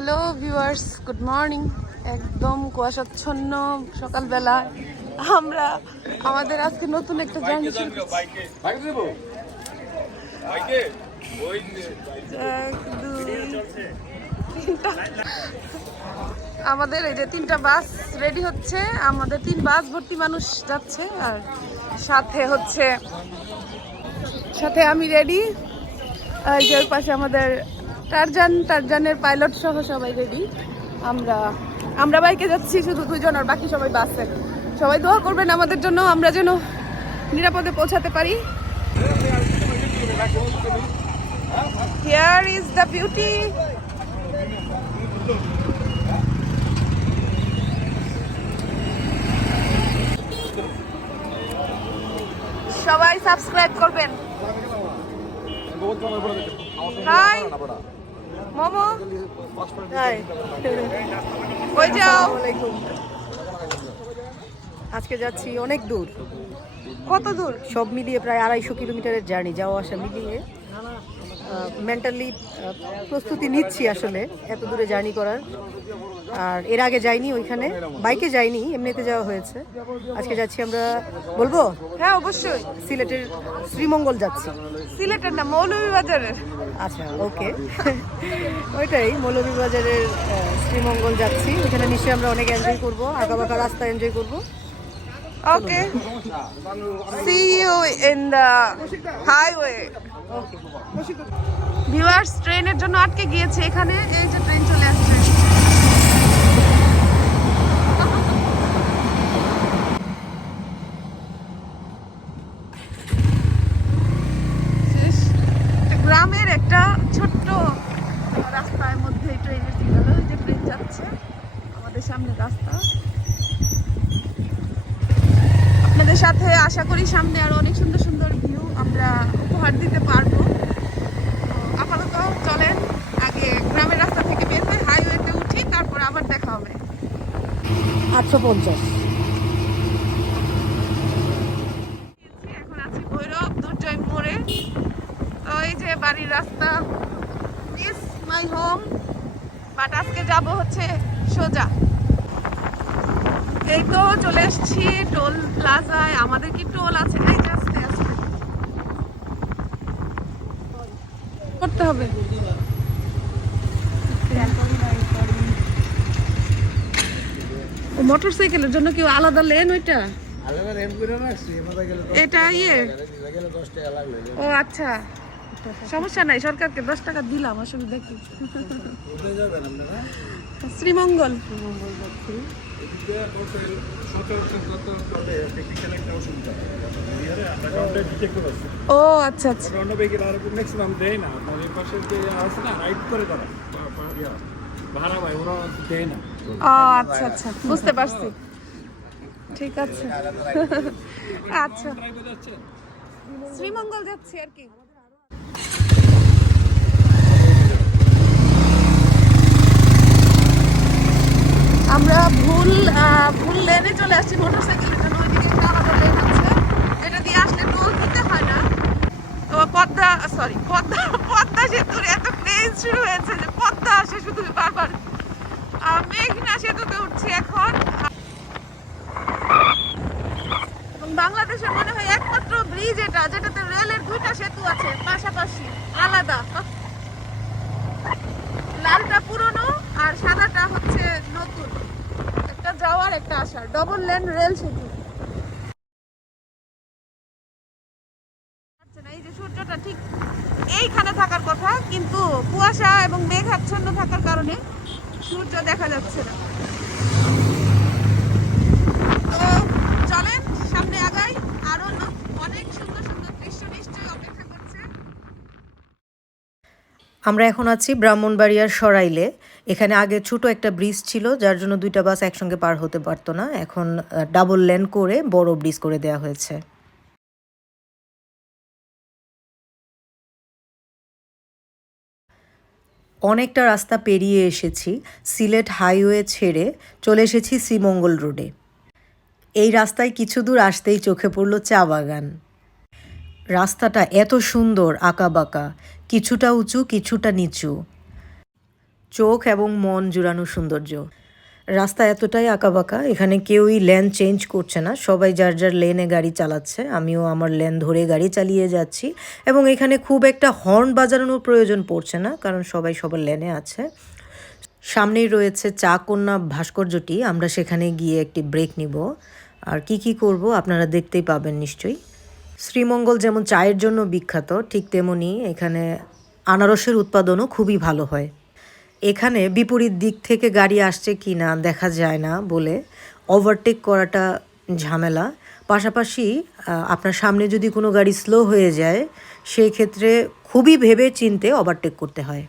Hello viewers good morning একদম কুয়াশাচ্ছন্ন সকালবেলা। আমরা আমাদের আজকে নতুন একটা জার্নি শুরু করছি। বাইকে দেবো বাইকে? ওই এক, দুই, তিনটা। আমাদের এই যে তিনটা বাস রেডি হচ্ছে। আমাদের তিন বাস ভর্তি মানুষ যাচ্ছে আর সাথে হচ্ছে সাথে আমি রেডি এই যে পাশে আমাদের টারজান টারজানের পাইলট সহ সবাই রেডি আমরা আমরা বাইকে যাচ্ছি শুধু দুজন আর বাকি সবাই বাসে। সবাই দোয়া করবেন আমাদের জন্য আমরা যেন নিরাপদে পৌঁছাতে পারি। Here ইজ দ্য বিউটি সবাই সাবস্ক্রাইব করবেন। হাই মোমো? কই যাও? আজকে যাচ্ছি অনেক দূর। কত দূর? সব মিলিয়ে প্রায় আড়াইশো কিলোমিটারের জার্নি যাওয়া আসা মিলিয়ে। মেন্টালি প্রস্তুতি নিচ্ছি আসলে এত দূরে জার্নি করার। আর এর আগে যাইনি ওইখানে। বাইকে যাইনি এমনিতে যাওয়া হয়েছে। আজকে যাচ্ছি আমরা বলব? হ্যাঁ অবশ্যই। সিলেটের শ্রীমঙ্গল যাচ্ছি। সিলেটের না মৌলভীবাজারের। আচ্ছা ওকে। ওইটাই মৌলভীবাজারের শ্রীমঙ্গল যাচ্ছি। ওইখানে নিশ্চয়ই আমরা অনেক এনজয় করব আঁকা বাঁকা রাস্তা এনজয় করব। Okay. See you in the highway. Viewers ট্রেনের জন্য আটকে গিয়েছে এখানে। এই যে ট্রেন চলে আসছে। গ্রামের একটা ছোট্ট রাস্তার মধ্যে ট্রেনের সিগন্যাল ওই যে ট্রেন যাচ্ছে। আমাদের সামনে রাস্তা। আপনাদের সাথে আশা করি সামনে আরও অনেক সুন্দর সুন্দর ভিউ আমরা উপহার দিতে পারব। আপাতত চলেন, আগে গ্রামের রাস্তা থেকে বের হয়ে হাইওয়েতে উঠি, তারপর আবার দেখা হবে। আটশো পঞ্চাশ এখন আছি ভৈরব দুর্জয় মোড়ে তো এই যে বাড়ির রাস্তা দিস মাই হোম বাট আজকে যাব হচ্ছে সোজা এই তো এসেছি টোল প্লাজায়। আমাদের কি টোল আছে? এই আস্তে আস্তে করতে হবে। মোটর সাইকেলের জন্য কি আলাদা লেন ওইটা? এটা ইয়ে। ও আচ্ছা। সমস্যা নাই, সরকারকে দশ টাকা দিলাম অসুবিধা কি শ্রীমঙ্গল। ও আচ্ছা আচ্ছা। না পাশে যে আছে না করে দেয় না ও আচ্ছা আচ্ছা বুঝতে পারছি। ঠিক আছে। আচ্ছা। শ্রীমঙ্গল যাচ্ছি আর কি। আমরা ভুল ভুল লেনে চলে আসছি মোটরসাইকেলের জন্য ওইদিকে একটা আলাদা আছে। এটা দিয়ে আসলে টোল দিতে হয় না। তো পদ্মা সরি পদ্মা পদ্মা সেতুর এত ক্রেজ শুরু হয়েছে যে পদ্মা আসে শুধু বারবার। মেঘনা সেতুতে উঠছি এখন। বাংলাদেশের মনে হয় একমাত্র ব্রিজ এটা, যেটাতে রেলের দুইটা সেতু আছে, পাশাপাশি আলাদা। লালটা পুরনো আর সাদাটা হচ্ছে একটা আসার ডবল লেন রেল সেতু এইখানে থাকার কথা, কিন্তু কুয়াশা এবং থাকার কারণে সূর্য দেখা যাচ্ছে না। তো সামনে আগাই। আরও অনেক সুন্দর সুন্দর আমরা এখন আছি ব্রাহ্মণবাড়িয়ার সরাইলে। এখানে আগে ছোট একটা ব্রিজ ছিল, যার জন্য দুইটা বাস একসঙ্গে পার হতে পারতো না। এখন ডাবল লেন করে বড় ব্রিজ করে দেওয়া হয়েছে। অনেকটা রাস্তা পেরিয়ে এসেছি, সিলেট হাইওয়ে ছেড়ে চলে এসেছি শ্রীমঙ্গল রোডে। এই রাস্তায় কিছু দূর আসতেই চোখে পড়ল চা বাগান। রাস্তাটা এত সুন্দর আঁকা বাঁকা কিছুটা উঁচু, কিছুটা নিচু। চোখ এবং মন জুড়ানো সৌন্দর্য। রাস্তা এতটাই আঁকাবাঁকা, এখানে কেউই লেন চেঞ্জ করছে না। সবাই যার যার লেনে গাড়ি চালাচ্ছে। আমিও আমার লেন ধরে গাড়ি চালিয়ে যাচ্ছি। এবং এখানে খুব একটা হর্ন বাজানোর প্রয়োজন পড়ছে না, কারণ সবাই সবার লেনে আছে। সামনেই রয়েছে চা কন্যা ভাস্কর্যটি। আমরা সেখানে গিয়ে একটি ব্রেক নিব। আর কি কি করব আপনারা দেখতেই পাবেন নিশ্চয়ই। শ্রীমঙ্গল যেমন চায়ের জন্য বিখ্যাত, ঠিক তেমনি এখানে আনারসের উৎপাদনও খুবই ভালো হয়। এখানে বিপরীত দিক থেকে গাড়ি আসছে কি না দেখা যায় না বলে ওভারটেক করাটা ঝামেলা। পাশাপাশি আপনার সামনে যদি কোনো গাড়ি স্লো হয়ে যায়, সেই ক্ষেত্রে খুবই ভেবে চিনতে ওভারটেক করতে হয়।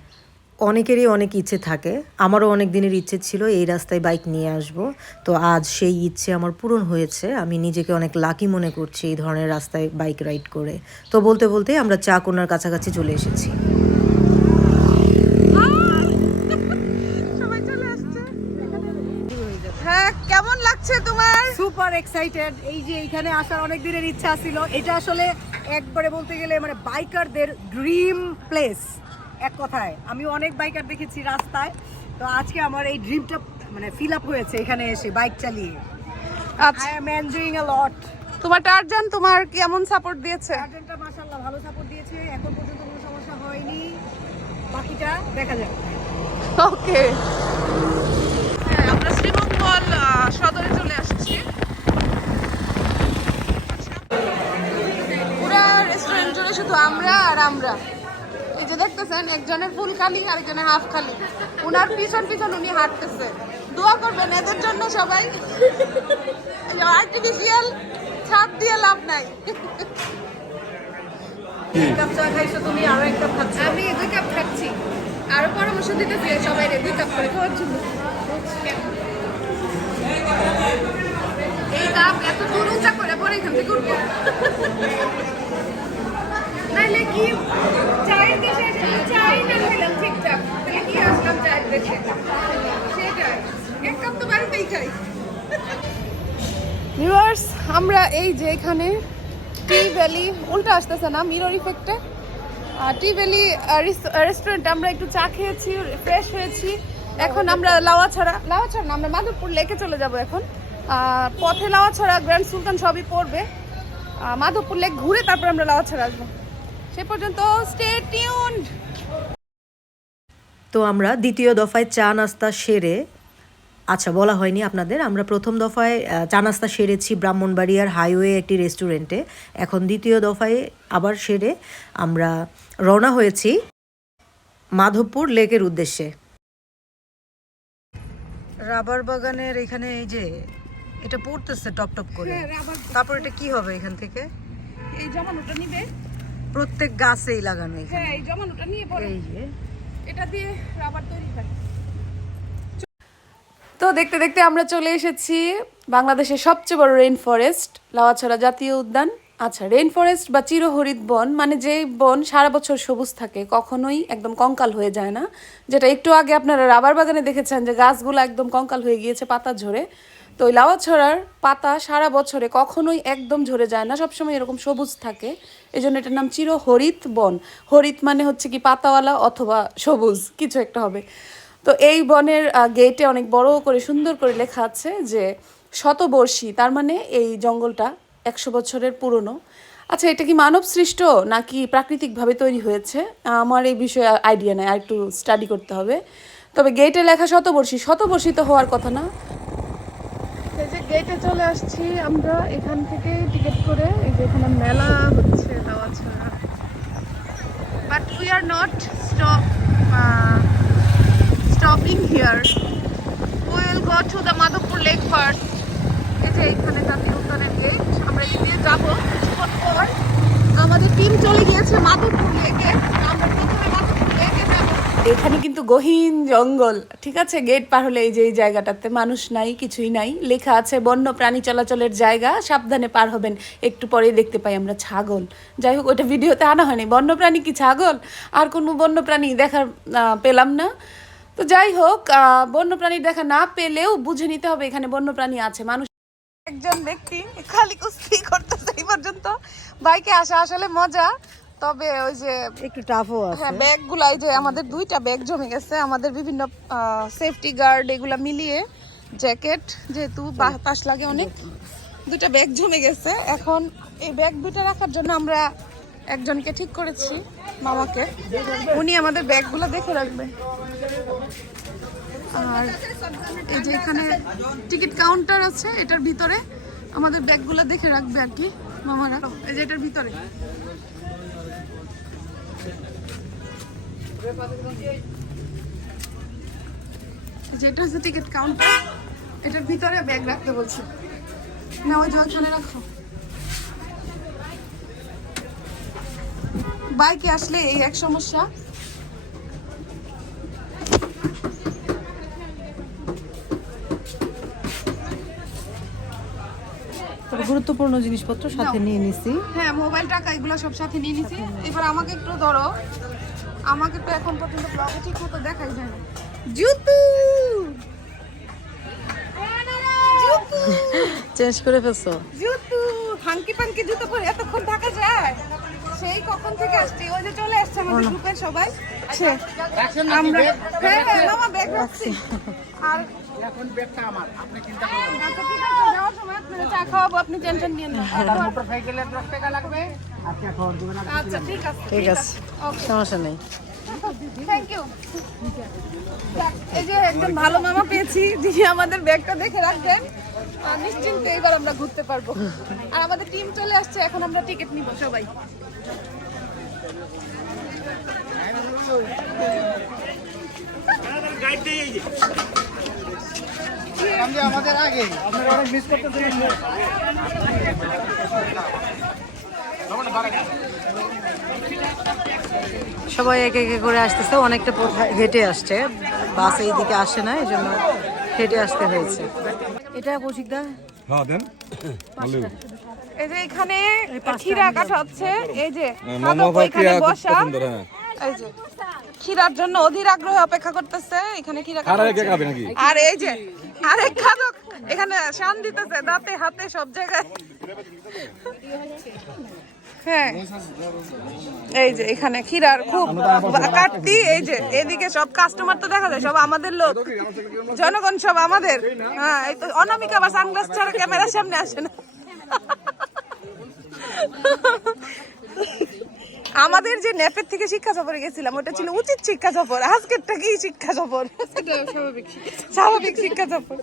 অনেকেরই অনেক ইচ্ছে থাকে। আমারও অনেক দিনের ইচ্ছে ছিল এই রাস্তায় বাইক নিয়ে আসব। তো আজ সেই ইচ্ছে আমার পূরণ হয়েছে। আমি নিজেকে অনেক লাকি মনে করছি এই ধরনের রাস্তায় বাইক রাইড করে। তো বলতে বলতে আমরা চা কোনার কাছাকাছি চলে এসেছি। Super excited. এই যে এখানে আসার অনেক দিনের ইচ্ছা ছিল। এটা আসলে একবারে বলতে গেলে মানে বাইকারদের ড্রিম প্লেস এক কথায়। আমি অনেক বাইকার দেখেছি রাস্তায়। তো আজকে আমার এই ড্রিমটা মানে ফিল আপ হয়েছে এখানে এসে বাইক চালিয়ে। আচ্ছা। I am enjoying a lot তোমার টার্জান তোমার কেমন সাপোর্ট দিয়েছে? গার্ডেনটা মাশাআল্লাহ ভালো সাপোর্ট দিয়েছে। এখন পর্যন্ত কোনো সমস্যা হয়নি। বাকিটা দেখা যাক। ওকে হ্যাঁ আমরা শ্রীমঙ্গল সদরে চলে আসছি শুধু আমরা আর আমরা। এই যে দেখতেছেন একজনের ফুল খালি আরেকজনের হাফ খালি। উনার পিছন পিছন উনি হাঁটতেছে। দোয়া করবেন এদের জন্য সবাই। আর্টিফিশিয়াল ছাদ দিয়ে লাভ নাই। এক কাপ চা খাইছো তুমি আরও এক কাপ খাচ্ছো। আমি দুই কাপ খাচ্ছি। আরও পরামর্শ দিতেছি সবাই দুই কাপ করে খাওয়ার জন্য। এই কাপ এত দূর উঁচা করে পরে এখান থেকে উঠবো। নাইলে কি চায়ের দেশে চাই না খেলাম ঠিকঠাক। তাহলে কি আসলাম চায়ের দেশে? সেটাই। এক কাপ তো বাড়িতেই ভিউয়ার্স, আমরা এই যে এখানে টি ভ্যালি, উল্টা আসতেছে না, মিরর ইফেক্টে টি ভ্যালি রেস্টুরেন্ট আমরা একটু চা খেয়েছি ফ্রেশ হয়েছি। এখন আমরা লাওয়া লাওয়াছড়া লাওয়াছড়া না, আমরা মাধবপুর লেকে চলে যাব এখন। পথে লাওয়াছড়া, গ্র্যান্ড সুলতান সবই পড়বে। মাধবপুর লেক ঘুরে তারপর আমরা লাওয়াছড়া আসব। সে পর্যন্ত স্টে টিউনড তো আমরা দ্বিতীয় দফায় চা নাস্তা সেরে আচ্ছা বলা হয়নি আপনাদের আমরা প্রথম দফায় চা নাস্তা সেরেছি ব্রাহ্মণবাড়িয়ার হাইওয়ে একটি রেস্টুরেন্টে। এখন দ্বিতীয় দফায় আবার সেরে আমরা রওনা হয়েছি মাধবপুর লেকের উদ্দেশ্যে। রাবার বাগানের এখানে এই যে এটা পড়তেছে টপ টপ করে। হ্যাঁ, তারপর এটা কি হবে এখান থেকে? এই জমানোটা নিবে। প্রত্যেক গাছেই লাগানো এখানে। হ্যাঁ এই জমানোটা নিয়ে পরে। এই এটা দিয়ে রাবার তৈরি হয়। তো দেখতে দেখতে আমরা চলে এসেছি বাংলাদেশের সবচেয়ে বড় রেইন ফরেস্ট লাওয়াছড়া জাতীয় উদ্যান। আচ্ছা রেইন ফরেস্ট বা চিরহরিত বন মানে যে বন সারা বছর সবুজ থাকে কখনোই একদম কঙ্কাল হয়ে যায় না। যেটা একটু আগে আপনারা রাবার বাগানে দেখেছেন যে গাছগুলো একদম কঙ্কাল হয়ে গিয়েছে পাতা ঝরে। তো ওই লাওয়াছড়ার পাতা সারা বছরে কখনোই একদম ঝরে যায় না, সবসময় এরকম সবুজ থাকে। এই জন্য এটার নাম চিরহরিত বন। হরিত মানে হচ্ছে কি পাতাওয়ালা অথবা সবুজ, কিছু একটা হবে। তো এই বনের গেটে অনেক বড় করে সুন্দর করে লেখা আছে যে শতবর্ষী, তার মানে এই জঙ্গলটা একশো বছরের পুরনো। আচ্ছা এটা কি মানব সৃষ্ট নাকি প্রাকৃতিকভাবে তৈরি হয়েছে? আমার এই বিষয়ে আইডিয়া নেই, আর একটু স্টাডি করতে হবে। তবে গেটে লেখা শতবর্ষী শতবর্ষী তো হওয়ার কথা না। এই যে গেটে চলে আসছি আমরা, এখান থেকে টিকিট করে, এই যে এখানে মেলা হচ্ছে Dawachhara but we are not stop here. We will go to the Madhupur Lake first. এই যে এখানে জাতীয় উদ্যানের গেট আমরা দিয়ে যাব কিছুক্ষণ পর আমাদের টিম চলে গিয়েছে মাধবপুর লেকে আমরা প্রথমে মাধবপুর লেকে যাব এখানে কিন্তু গহীন জঙ্গল। ঠিক আছে? গেট পার হলে এই যে, এই জায়গাটাতে মানুষ নাই, কিছুই নাই। লেখা আছে, বন্য প্রাণী চলাচলের জায়গা, সাবধানে পার হবেন। একটু পরেই দেখতে পাই আমরা ছাগল। যাই হোক ওটা ভিডিওতে আনা হয়নি। বন্য প্রাণী কি ছাগল? আর কোনো বন্য প্রাণী দেখার পেলাম না। তো যাই হোক বন্যপ্রাণী দেখা না পেলেও বুঝে নিতে হবে, এখানে বন্যপ্রাণী আছে। মানুষ একজন ব্যক্তি খালি কুস্তি করতেছে এই পর্যন্ত। বাইকে আসা আসলে মজা। তবে ওই যে একটু টাফও আছে হ্যাঁ ব্যাগগুলো এই যে আমাদের দুইটা ব্যাগ জমে গেছে আমাদের বিভিন্ন সেফটি গার্ড এগুলা মিলিয়ে জ্যাকেট যেহেতু বা- পাশ লাগে অনেক দুইটা ব্যাগ জমে গেছে। এখন এই ব্যাগ দুইটা রাখার জন্য আমরা একজনকে ঠিক করেছি মামাকে। উনি আমাদের ব্যাগগুলো দেখে রাখবে। আর এই যে এখানে টিকিট কাউন্টার আছে এটার ভিতরে আমাদের ব্যাগগুলো দেখে রাখবে আর কি মামারা। এই যে এটার ভিতরে। যেটা হচ্ছে টিকিট কাউন্টার এটার ভিতরে ব্যাগ রাখতে বলছি। না ওই জয়খানে রাখো। বাইকে আসলে এই এক সমস্যা। গুরুত্বপূর্ণ জিনিসপত্র সাথে নিয়ে নিছি। হ্যাঁ মোবাইল টাকা এগুলো সব সাথে নিয়ে নিছি। এবার আমাকে একটু ধরো। আমাকে তো এখন পর্যন্ত ব্লগে ঠিক মতো দেখাই যায় না। জুতু! চেঞ্জ করে ফেলছো। জুতু! হাঙ্কি পাঙ্কি জুতো পরে এতক্ষণ থাকা যায়? সেই কখন থেকে আসছি? ওই যে চলে আসছে আমাদের গ্রুপের সবাই। আমরা হ্যাঁ হ্যাঁ মামা ব্যাগ রাখছি। আর এখন ব্যাগটা আমার আপনি চিন্তা করবেন আচ্ছা ঠিক আছে যাওয়ার সময় আপনাকে চা খাওয়াবো আপনি টেনশন নিয়েন না। মোটর সাইকেলের দশ টাকা লাগবে? দেবেন আচ্ছা ঠিক আছে ঠিক আছে সমস্যা নেই। এই যে একজন ভালো মামা পেয়েছি যিনি আমাদের ব্যাগটা দেখে রাখবেন নিশ্চিন্তে এবার আমরা ঘুরতে পারব। আর আমাদের টিম চলে আসছে এখন আমরা টিকিট নিব সবাই। আমাদের আগে। আপনারা অনেক মিস করতেছেন। সবাই এক এক করে আসতেছে অনেকটা পথ হেঁটে আসছে বাস এইদিকে আসে না এই জন্য হেঁটে আসতে হয়েছে। এটা কৌশিকদা হ্যাঁ দেন। এই যে এখানে খিরা কাটা হচ্ছে এই যে খিরা খুব বসা। হ্যাঁ। এই যে খিরার জন্য অধীর আগ্রহে অপেক্ষা করতেছে এখানে খিরা খাবে নাকি? আর এই যে আরেক খাদক এখানে শান দিতেছে দাঁতে হাতে সব জায়গায়। হ্যাঁ। এই যে এখানে খিরার খুব কাটতি এই যে এদিকে সব কাস্টমার তো দেখা যায় সব আমাদের লোক। জনগণ সব আমাদের। হ্যাঁ এই তো অনামিকা বা সানগ্লাস ছাড়া ক্যামেরার সামনে আসে না। আমাদের যে ন্যাপের থেকে শিক্ষা সফরে গেছিলাম ওটা ছিল উচিত শিক্ষা সফর। আজকেরটা কি শিক্ষা সফর। স্বাভাবিক শিক্ষা সফর।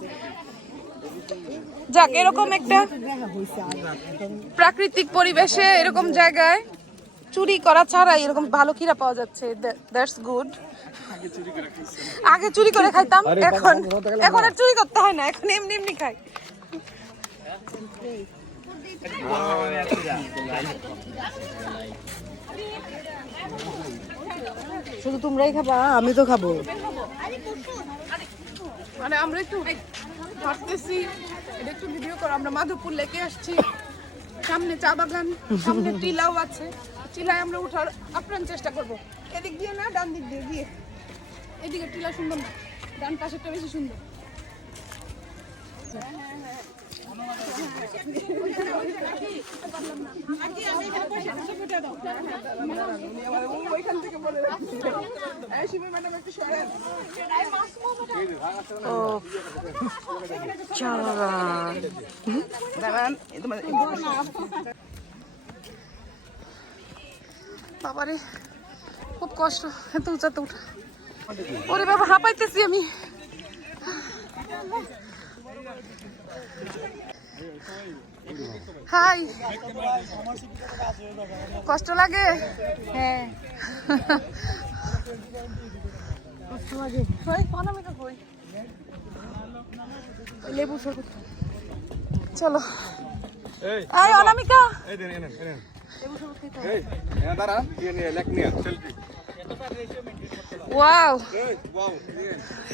যাক এরকম একটা প্রাকৃতিক পরিবেশে এরকম জায়গায় চুরি করা ছাড়াই এরকম ভালো খিরা পাওয়া যাচ্ছে। দ্যাটস গুড আগে চুরি করে খাইতাম এখন এখন আর চুরি করতে হয় না এখন এমনি এমনি খাই। শুধু তোমরাই খাবা আমি তো খাব। মানে আমরা একটু হাঁটতেছি এটা একটু ভিডিও করো আমরা মাধবপুর লেকে আসছি। সামনে চা বাগান সামনে টিলাও আছে। টিলায় আমরা উঠার আপ্রাণ চেষ্টা করব। এদিক দিয়ে না ডান দিক দিয়ে গিয়ে। এদিকে টিলা সুন্দর না ডান পাশেরটা বেশি সুন্দর। হ্যাঁ হ্যাঁ বলে বাবারে খুব কষ্ট। এত উঁচাতে উঠা। ওরে বাবা হাঁপাইতেছি আমি। হাই। কষ্ট লাগে? হ্যাঁ। কই, অনামিকা লেবু শরবত চলো। এই অনামিকা। এই ওয়াও।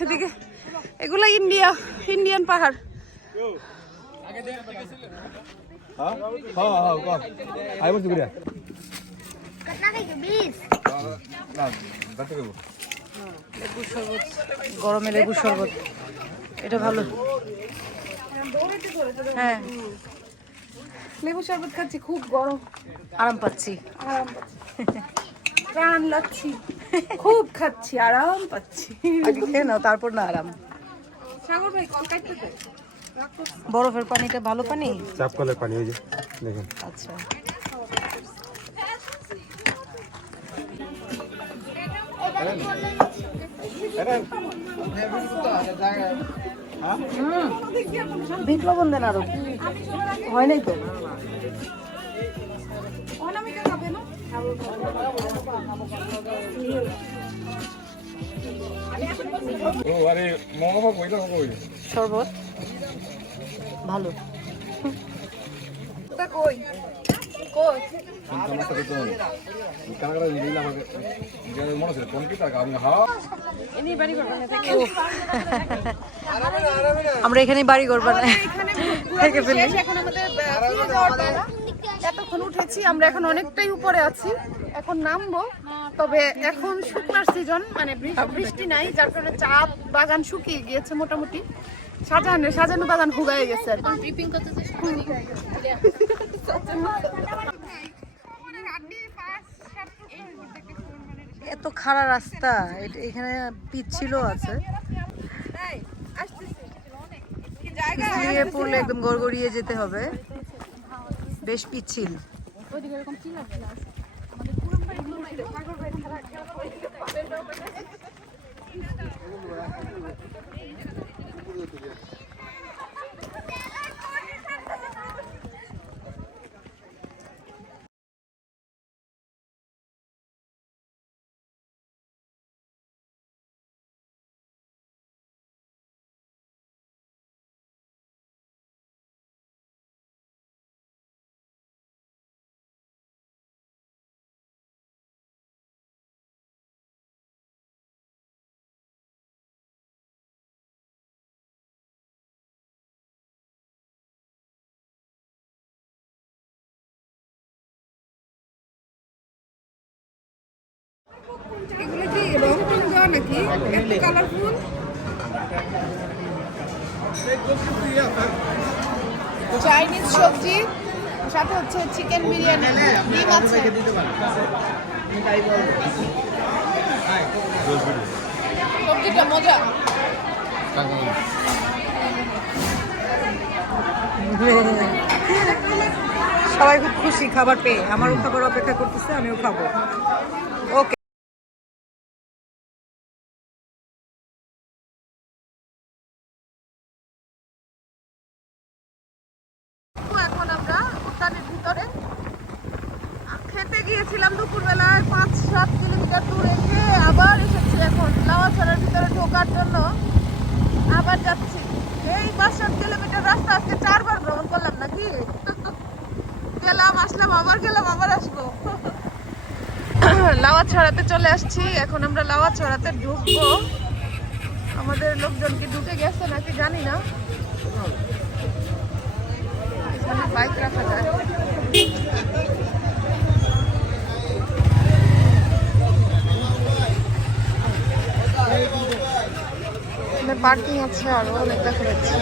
এদিকে এগুলো ইন্ডিয়া ইন্ডিয়ান পাহাড়। হ্যাঁ হ্যাঁ হ্যাঁ আই বলছি গুড়িয়া গরমে লেবু শরবত। এটা ভালো। হ্যাঁ। লেবু শরবত খাচ্ছি খুব গরম। আরাম পাচ্ছি। আরাম প্রাণ লাগছি। খুব খাচ্ছি আরাম পাচ্ছি। আগে খেয়ে নাও তারপর না আরাম। সাগর ভাই কল কাটতে। বরফের পানিটা ভালো পানি? চাপ কলের পানি ওই যে দেখেন। আচ্ছা। বিট লবণ দেন আরও। হয় নাই তো? শরবত? ভালো। কই? কই? আমরা এখানে বাড়ি করব না থেকে ফেলি। এতক্ষণ উঠেছি আমরা এখন অনেকটাই উপরে আছি। এখন নামবো তবে এখন শুকনার সিজন মানে বৃষ্টি নাই যার কারণে চা বাগান শুকিয়ে গিয়েছে মোটামুটি। সাজানো সাজানো বাগান হুগায় গেছে আর। এত খারাপ রাস্তা এখানে পিচ্ছিল আছে। পিছলিয়ে পড়লে একদম গড়গড়িয়ে যেতে হবে। বেশ পিচ্ছিল। এগুলো নাকি? এত কালারফুল চাইনিজ সবজি, সাথে হচ্ছে চিকেন বিরিয়ানি, ডিম আছে। সবজিটা মজা। সবাই খুব খুশি, খাবার পেয়ে। আমারও খাবার অপেক্ষা করতেছে, আমিও খাব ওকে এখন আমরা উদ্যানের ভিতরে খেতে গিয়েছিলাম দুপুরবেলায় পাঁচ সাত কিলোমিটার দূরে খেয়ে আবার এসেছি এখন লাওয়াছড়ার ভিতরে ঢোকার জন্য আবার যাচ্ছি এই পাঁচ সাত কিলোমিটার রাস্তা আজকে চারবার ভ্রমণ করলাম নাকি গেলাম আসলাম আবার গেলাম আবার আসব লাওয়া ছড়াতে চলে আসছি, এখন আমরা লাওয়া ছড়াতে ঢুকবো। আমাদের লোকজন কি ঢুকে গেছে নাকি জানি না। বাইক রাখা যায়। পার্কিং আছে আরও, অনেক দেখা যাচ্ছে।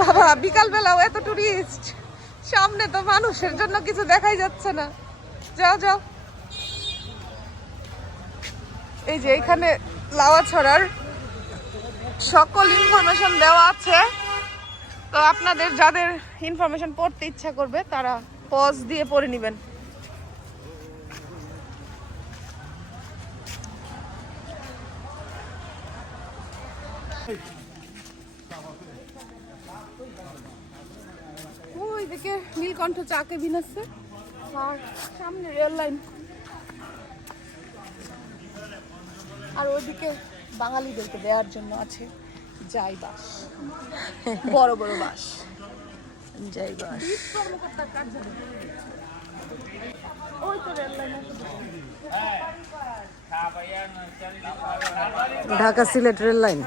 বাবা বিকাল বেলাও এত টুরিস্ট সামনে তো মানুষের জন্য কিছু দেখাই যাচ্ছে না। যাও যাও। এই যে এখানে লাওয়া ছড়ার সকল ইনফরমেশন দেওয়া আছে। তো আপনাদের যাদের ইনফরমেশন পড়তে ইচ্ছা করবে, তারা পজ দিয়ে পড়ে নেবেন। নীলকণ্ঠ চাকে বিনাচ্ছে আর সামনে রেল লাইন। আর ওইদিকে বাঙালিদেরকে দেওয়ার জন্য আছে যাই বাস। বড় বড় বাস। যাই bus. Dhaka Sylhet rail line.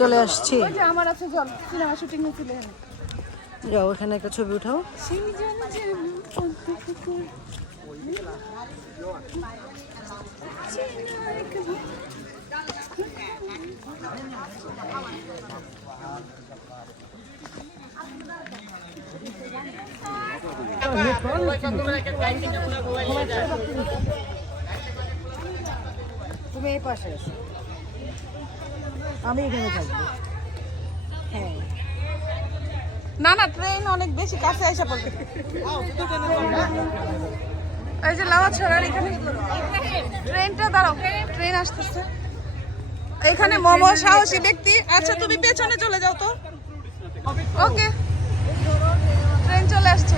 চলে আসছি। আমার আছে জল, সিনেমা শুটিং এখানে যাও এখানে একটা ছবি উঠাও। তুমি এই পাশে আছো আমি এখানে থাকব। হ্যাঁ। না না ট্রেন অনেক বেশি কাছে এসে পড়বে। এই যে লাওয়া ছড়ার এখানে ট্রেনটা দাঁড়াও ট্রেন আসতেছে। এখানে মোমো সাহসী ব্যক্তি। আচ্ছা তুমি পেছনে চলে যাও তো। ওকে ট্রেন চলে আসছে।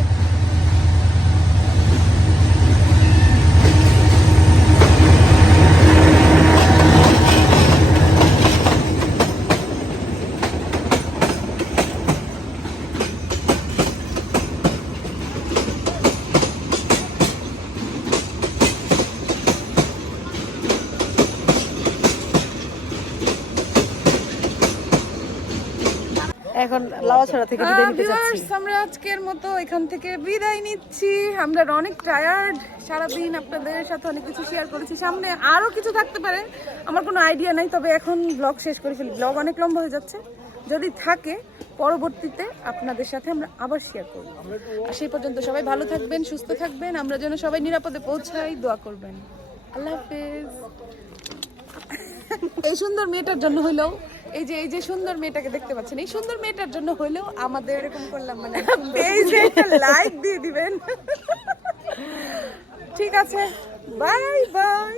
এখন লাওয়াছড়া থেকে বিদায় নিতে যাচ্ছি আমরা আজকের মতো এখান থেকে বিদায় নিচ্ছি। আমরা অনেক টায়ার্ড সারাদিন আপনাদের সাথে অনেক কিছু শেয়ার করেছি। সামনে আরও কিছু থাকতে পারে আমার কোনো আইডিয়া নাই তবে এখন ব্লগ শেষ করে ফেলি। ব্লগ অনেক লম্বা হয়ে যাচ্ছে। যদি থাকে পরবর্তীতে আপনাদের সাথে আমরা আবার শেয়ার করব। সেই পর্যন্ত সবাই ভালো থাকবেন সুস্থ থাকবেন। আমরা যেন সবাই নিরাপদে পৌঁছাই দোয়া করবেন। আল্লাহ হাফেজ। এই সুন্দর মেয়েটার জন্য হলেও এই যে এই যে সুন্দর মেয়েটাকে দেখতে পাচ্ছেন এই সুন্দর মেয়েটার জন্য হলেও আমাদের এরকম করলাম মানে পেজে লাইক দিয়ে দিবেন। ঠিক আছে বাই বাই